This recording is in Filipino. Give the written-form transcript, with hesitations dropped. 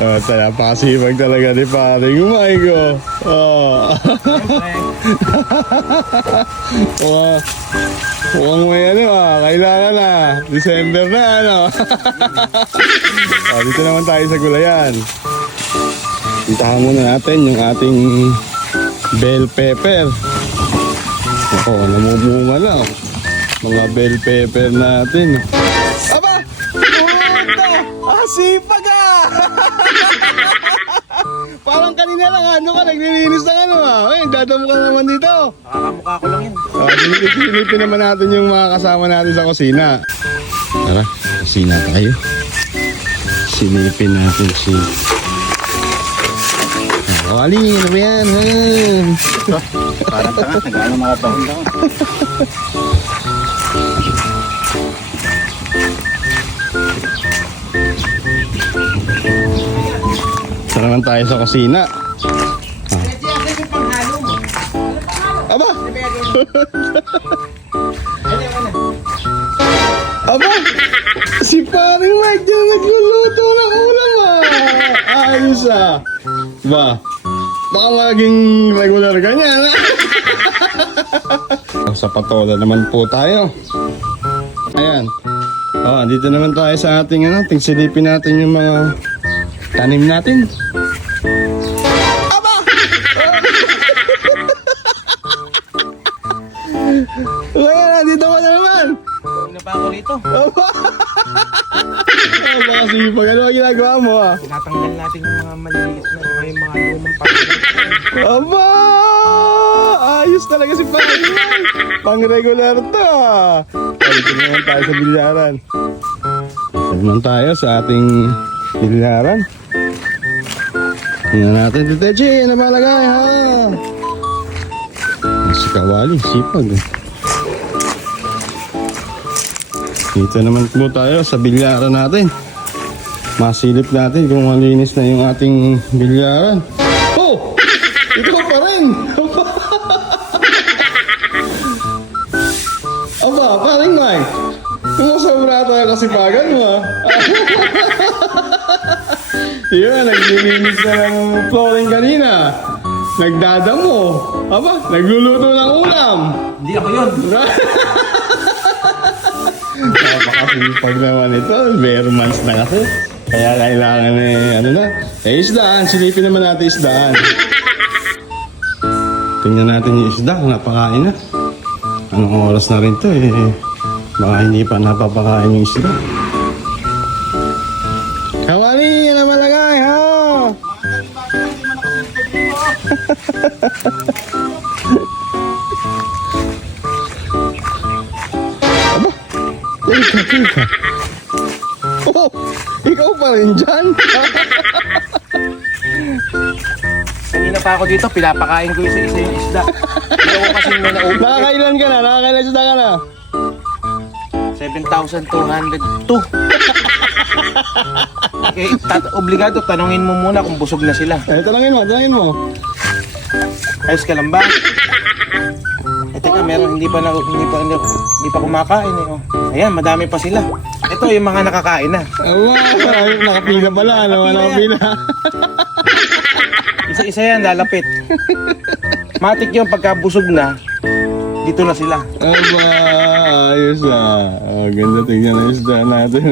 Napakasipag talaga ni paring Mike, oh. Oh. Mukhang may kailangan na. December na, ano. Dito naman tayo sa gulayan. Puntahan muna natin yung ating bell pepper. Namumunga na. Mga bell pepper natin. Aba! Puta! Sipag ah! Parang kanina lang naglilinis ng dadamo ka naman dito. Nakakamukha ko lang yun. Silipin naman natin yung mga kasama natin sa kusina. Tara, kusina tayo. Silipin natin si Wali, ano ba yan? Parang tanga, nagano mga bahon lang. Tara naman tayo sa kusina. Aba! Aba! Si paring Mike dyan nagluluto ng ulam Ayos Ba? Baka maging regular ganyan. Sa patola naman po tayo. Ayan. Dito naman tayo sa ating silipin natin yung mga tanim natin. Aba! Dito ka na naman. Huwag na pa ako rito. Aba! Nakasipag. Ano ang ginagawa mo Tinatanggal natin yung mga maliliit na yung mga lumang pagkakas. Aba! Ayos talaga si paring Mike. Pang-regular to Dito naman tayo sa bilyaran. Dito naman tayo sa ating bilyaran. Tingnan natin dito, G. Ano malagay, Si Kawali, sipag. Dito naman po tayo sa bilyaran natin. Masilip natin kung malinis na yung ating bilyaran. Oh! Ikaw pa rin! Aba, paring Mike. Sumusobra tayo kasi pagan mo Yun, naglilinis na ng flooring kanina. Nagdadamo. Aba, nagluluto ng ulam. Hindi ako yun. Napakasipag naman ito. Bare months na kasi. Kaya kailangan isdaan. Silipin naman natin isdaan. Tingnan natin yung isda kung napakain na. Anong oras na rin to baka hindi pa napapakain yung isda. Kawali, yan na malagay Aba, tika. Oh, ikaw pa rin dyan. Kanina pa ako dito, pinapakain ko isa-isa yung isda. Hindi ako kasi may naubos. Nakakailan ka na? Nakakailan isda ka na? 7,202. Obligado, tanungin mo muna kung busog na sila. Tanungin mo. Ayos ka lang ba? Teka, meron hindi pa kumakain Ayan, madami pa sila. Ito yung mga nakakain na. Nakapila pala, nakapila. Isa-isa yan, lalapit. Matik yung pagkabusog na, dito na sila. Aba, ayos Ganda tingnan na isda natin